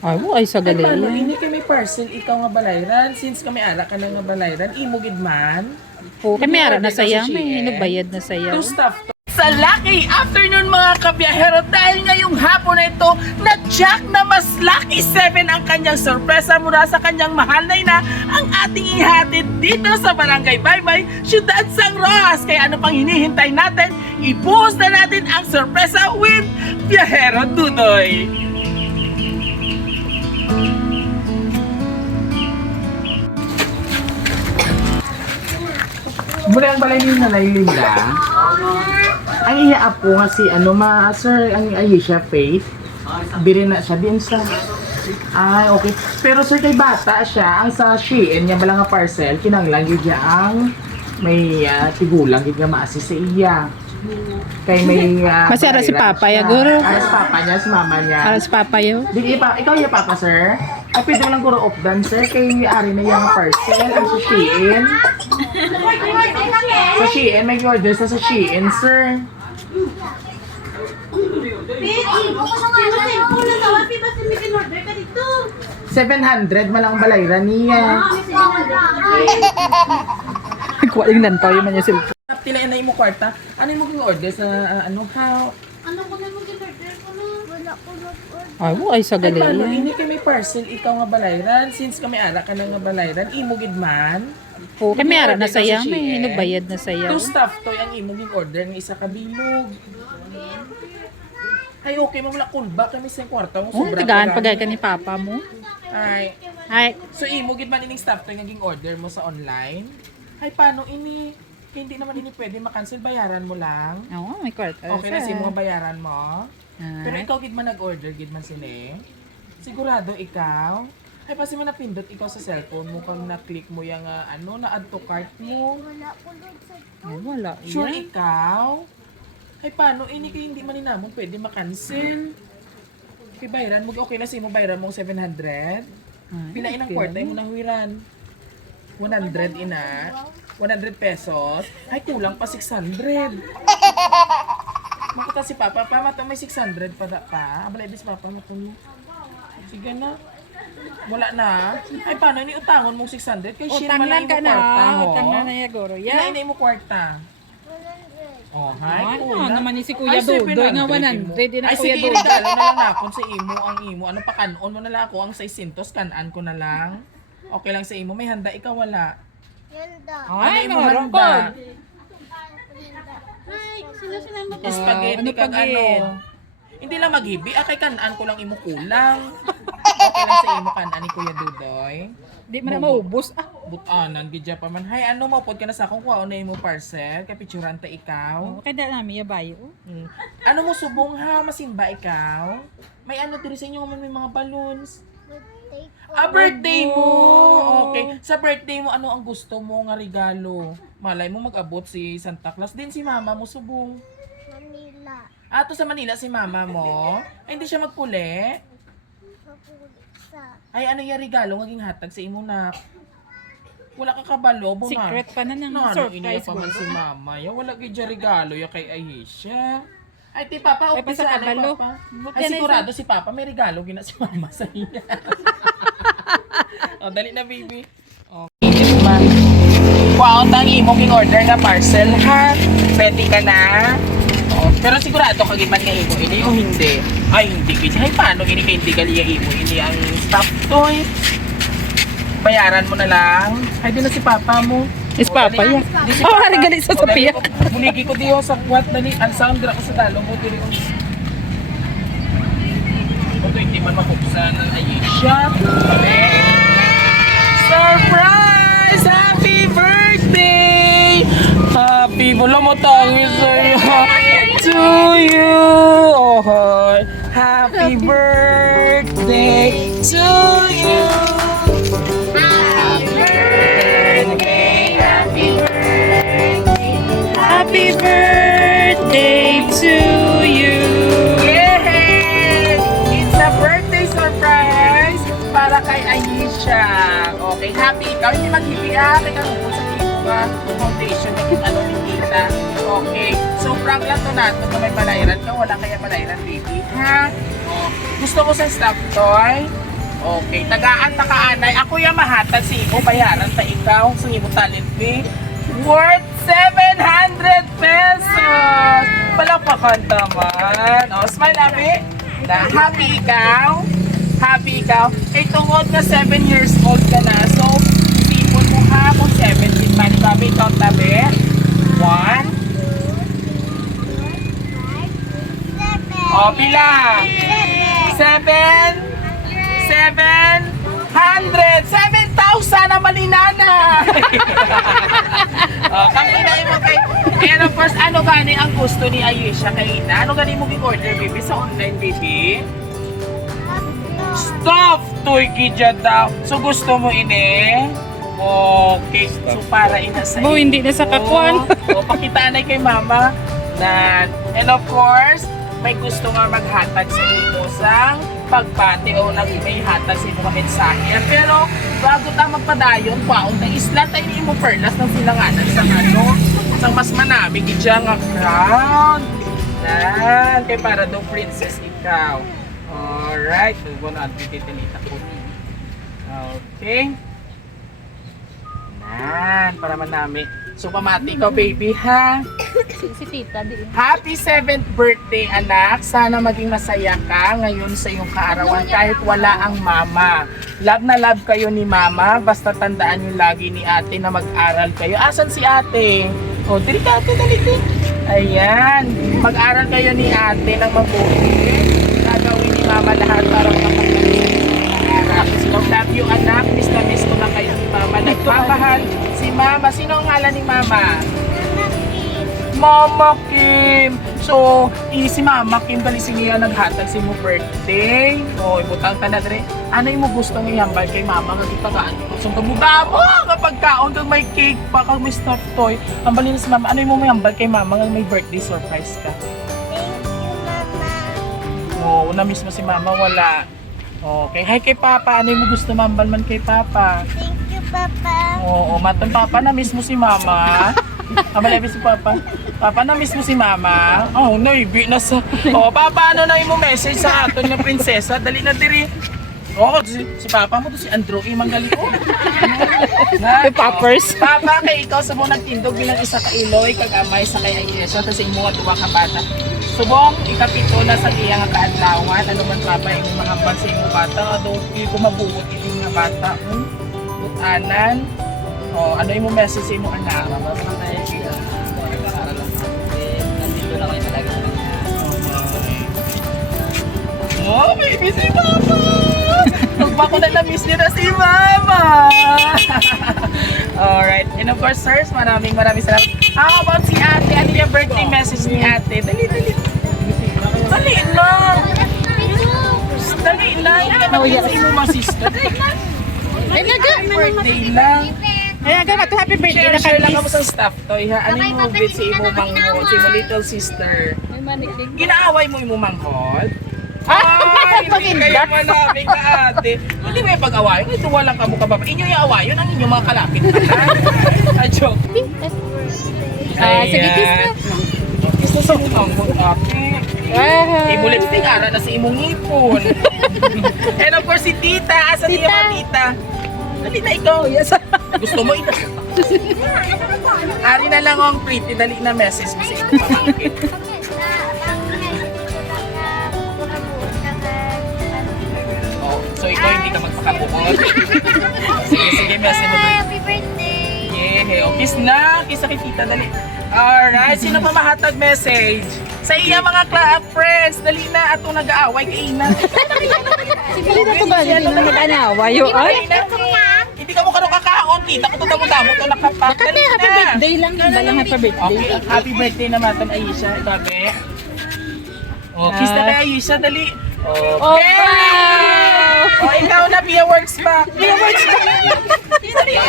Ay, mo ay sa Ay, paano? galing. Hindi kay may parcel, ikaw nga balayran. Since kami ara ka na nga balayran, imugid man. Po, kami ara na Order sayang, sa may Shein. inubayad na sayaw. Two stuff to. Sa lucky afternoon mga kabiyahero, dahil ngayong hapon na ito, na Jack na mas lucky 7 ang kanyang sorpresa mula sa kanyang mahal na ina, ang ating ihatid dito sa Barangay Baybay, Syudad San Rojas. Kaya ano pang hinihintay natin? I-post na natin ang sorpresa with Biyahero Dudoy. Muna ang balay ni Nanay Linda. Ang iya apo nga si sir, ang iya siya Faith. Biri na siya din sa. Ay, okay. Pero sir, kay bata siya, ang sa Shein niya bala nga parcel, kinanglang yun niya ang may tigulang yun nga ma-assist sa iya. Kay may Masira si bayaran Papa, siya. ya, guro. Ara si Papa niya, si Mama niya. Para sa papa yo. Di pa, ikaw yung Papa, sir? Ay, pwede mo lang guro off-dan, sir. Kay ari na yung parcel, ang sa Shein. Sa Shein, may order sa Shein, sir. 700 malang balayran niya. Kuha yung nantaw yung man yung cellphone. Tila na mo kwarta. Ano yung maging order sa how? Ano ko na mag-order ko na? Wala ko mag-order. Ay, mo ay sa Ay, paano? galing. Hindi kay may parcel, ikaw nga balayran. Since kami ara ka na nga balayran, imugid man. Po, kami ara na Order ka sa sayang, may Shein. inubayad na sayaw. Two stuff toy ang imuging order ng isa ka bilog. Ay, okay, mamula kulba kami sa kwarta mo. Oh, tigaan pagay ka ni papa mo. Ay, Ay, so imugid man ining stuff toy naging order mo sa online. Ay, paano ini? Hindi naman ini pwede makancel, bayaran mo lang. oo, may kwarta. Okay na si mga bayaran mo. Pero Ay, ikaw gid man nag-order, gid man sila eh. Sigurado ikaw? Ay, pasi man napindot ikaw sa cellphone mo kung na-click mo yung na-add to cart mo. Wala ko load sa ay, wala. Sure Iya. ikaw? Ay, paano? Ini kaya hindi man ninamon pwede makancel. Kay bayaran mo, okay na si mo bayaran mo 700. Ay, Pilain ang okay. kwarta mo na huwiran. 100 ina. 100 pesos. Ay, kulang pa 600. Makita si Papa. Mata may 600 pa da pa. Abalay si Papa. Mata mo. Sige na. Wala na. Ay, paano? Ini utangon mong 600? Kay Shein Utanglan malayo ka mo na. kwarta, ho. Utanglan na ya, goro. Kailan Ya. na mo kwarta? 100. Oh, hi. Ay, kulang. ano naman ni si Kuya Ay, Dudoy nga 700 100 din ang Ay, Kuya sige, Dudoy. regalo na lang ako sa imo ang imo. Ano pa kanon mo na lang ako ang 600 kanan ko na lang. Okay lang sa imo. May handa ikaw wala. Yanda. Ay, Ano yung meron handa? ko. Ay, sila mo ko. Spaghetti ano kag pagin? Hindi lang maghibi. Kay kanaan ko lang imo kulang. Okay lang sa imo kanan ni Kuya Dudoy. Di man na maubos. Ah, Butanan gidya pa man. Hay, ano mo pod ka na sa akong kuha na imo parcel. Kay picturean ta ikaw. kaya da namin ya bayo. Hmm. Ano mo subong ha? Masimba ikaw? May ano diri sa inyo man may mga balloons. Birthday ko. Birthday mo! Okay. Sa birthday mo, ano ang gusto mo nga regalo? Malay mo mag-abot si Santa Claus. Din si mama mo subong. Manila. Ato sa Manila si mama mo. Ay, hindi siya magpuli. Mapulit sa. Ay, ano yung regalo nga hatag sa imo na? Wala ka kabalo, bunga. Secret pa na ng No, iniya surprise pa man mo. si mama. Ya, wala gidya regalo ya kay Aisha. Ay, ti Papa, Ay, umpisa pa sa na kabalo. Papa. Buti Ay, na sigurado si Papa may regalo gina si mama sa iya. Oh, dali na, baby. Okay, man. Wow, tang imong in-order nga parcel, ha? Pwede ka na? Oh, pero sigurado ka giman nga imo ini o hindi? Ay, hindi gid. Ay, paano ini kay hindi gali imo ini ang stuff toy? Bayaran mo na lang. Ay, di na si Papa mo. Is Papa ya. Di si Oh, hari galit sa Sophia. Buligi ko diyo sa kwat dali. Ang sound dira ko sa dalong mo diri. Ito hindi man mapupsa ng Aisha. Surprise! Happy birthday! Happy wala mo tangi sa'yo. To you! Oh, happy birthday to you! Happy birthday to you. Yay! It's a birthday surprise para kay Aisha. Okay, happy ikaw. Hindi maghibi Kaya kang sa Kibuga Foundation yung ano ni Tita. Okay. So, prank lang to nato kung may balayran ka. Wala kaya balayran, baby. Ha? Oh. Gusto mo sa stuffed toy? Okay, tagaan ta ka anay. Ako yung mahatag si imo bayaran ta ikaw sa imo talent fee. Worth 700 pesos! Palakpakan naman. O, smile namin. Na, happy ikaw? Happy ikaw? Eh, tungod na 7 years old ka na. So, isipon mo ha kung 17 pa. Di ba, may count tabi? 1. O, pila? 700! 7,000 na malinana! Kami na mo kay... And of course, ano gani ang gusto ni Ayesha kay Ina? Ano gani mo i-order, baby, sa online, baby? Stuffed toy gidya daw. So, gusto mo ini? Okay. So, para ina sa Bo, hindi na sa kakwan. O, pakitanay kay mama. And of course, may gusto nga maghatag sa ito sa pagpati o may hatag sa mga mensahe. Pero bago tayo magpadayon, kwaon na isla tayo ni mo perlas ng silanganan sa ano, sa mas manami gidya nga crown. Nan, kay para daw princess ikaw. Alright, so gonna titinita ko. Okay. Nan, para manami. So pamati ka baby ha. Si tita di. Happy 7th birthday anak. Sana maging masaya ka ngayon sa iyong kaarawan kahit wala ang mama. Love na love kayo ni mama. Basta tandaan niyo lagi ni ate na mag-aral kayo. Asan si ate? O, dali ka ate, dali ka. Ayan. Mag-aral kayo ni ate ng mabuti. Gagawin ni mama lahat para makapagpaparal. Love you anak. Miss na miss ko na kayo ni mama. Nagmamahal si mama. Sino ang ngalan ni mama? Mama Kim. So, si Mama Kim balisin niya naghatag si mo birthday. O, ibutang ka na dre. Ano yung mo gusto ng yambal kay Mama? Nga kita kaan. So, kabugamo kapag kaon kang may cake pa, kang may stuffed toy. Ang balin si Mama. Ano yung mo yambal kay Mama nga may birthday surprise ka? Oo, na-miss mo si Mama. Wala. Okay. Hi kay Papa. Ano yung mo gusto mambal man kay Papa? Thank you, Papa. Oo, matan Papa. Na-miss mo si Mama. Amalabi si Papa. Papa, na-miss mo si Mama? Oh, naibi na sa... Oh, Papa, ano na yung message sa aton ng prinsesa? Dali na diri. Oh, si Papa mo to si Andrew, manggali ko. The poppers. Papa, kay ikaw sa mo nagtindog bilang isa ka iloy, kagamay sa kay Ayesha, tapos imo at duwa ka bata. Subong, ikapito na sa iya nga kaadlawan. Ano man Papa, yung mahambal sa imo bata. Ado, hindi ko mabuot yung mga bata. Butanan. Oh, ano yung message sa imo anak? Oh, baby si Mama! Pagba ko na na-miss niyo na si Mama! Alright. And of course, sirs, maraming salamat. How about si ate? Ano yung birthday message ni ate? Dali. Dali lang! Dali lang! Hindi ka mag-insay mo mga sister. Happy birthday lang! Ay, aga ka happy birthday na Share lang kay ako sa staff to. Ano yung movie si imo manghod? Si mo little sister. Ginaaway mo imo manghod? Ay, hindi kayo malapit na ate. Hindi mo yung pag-awayon. Ito walang kamo kababa. Inyo yung awayon, ang inyong mga kalapit na. Ay, joke. sige, kiss na. Kiss na sa mukha mo, ate. Imo lipstick, ara na sa imong ngipon. And of course, si tita. Asa niya mga tita? Dali na ikaw. Yes. Gusto mo ito? Ari na lang ang pretty. Dali na message mo sa ito pamangkin. Oh, so ikaw hindi ka magpakabukod. Sige, message mo. Happy birthday. Yeah, oh, kiss na. Kiss sa kay tita, dali. Alright, sino pa mahatag message? Sa iya mga friends, dali na atong nag-aaway kay Ina. Sige na to ba? Hindi na mag-anawa. Yo, ay. Hindi ka mo kakaon, kita ko to damo to nakapak. Bakit happy birthday lang? Balang happy birthday. Okay, happy birthday naman tan Ayesha, gabi. Oh, kiss na kay Ayesha, dali. Oh, Okay! wow! Oh, ikaw na, Pia Works back. Pia Works back. Happy birthday.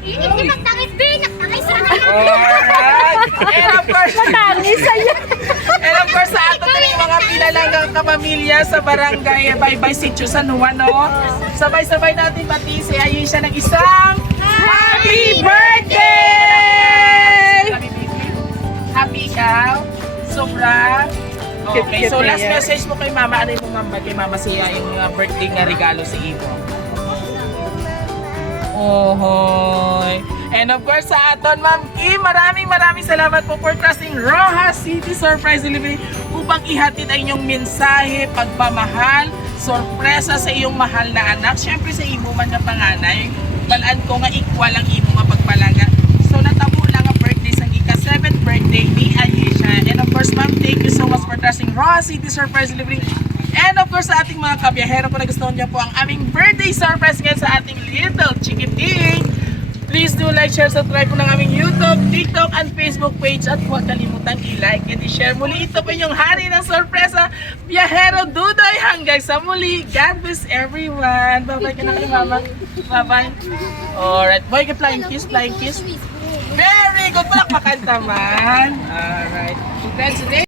Hindi magtangis, B. Nagtangis na na. Alright! And of course, Tangis sa'yo. and of course, sa ato din mga pinalagang kapamilya sa barangay Baybay Sitio San Juan, no? Sabay-sabay natin pati si Ayesha ng isang Happy Birthday! Happy ikaw? Sobra? Okay, so last message mo kay Mama, ano yung mama kay Mama Sia yung birthday nga regalo sa imo? Ohoy. And of course sa aton Ma'am Kim, maraming salamat po for trusting Rojas City Surprise Delivery upang ihatid ang inyong mensahe, pagmamahal, sorpresa sa iyong mahal na anak. Siyempre sa imo man nga panganay, balaan ko nga equal ang imo nga pagpalaga. So natabo lang ang birthday sang ika-7th birthday ni Ayesha. And of course Ma'am, thank you so much for trusting Rojas City Surprise Delivery. And of course sa ating mga kabiyahero, kung nagustuhan niyo po ang aming birthday surprise ngayon sa ating little chikiting, please do like, share, subscribe po ng aming YouTube, TikTok, and Facebook page. At huwag kalimutang i-like and i-share. Muli ito po yung hari ng sorpresa, Biyahero Dudoy. Hanggang sa muli, God bless everyone. Bye-bye ka na kay Mama. Bye-bye. Alright, boy, ka flying kiss, flying kiss. Very good. Palakpakan taman. Alright. Congratulations.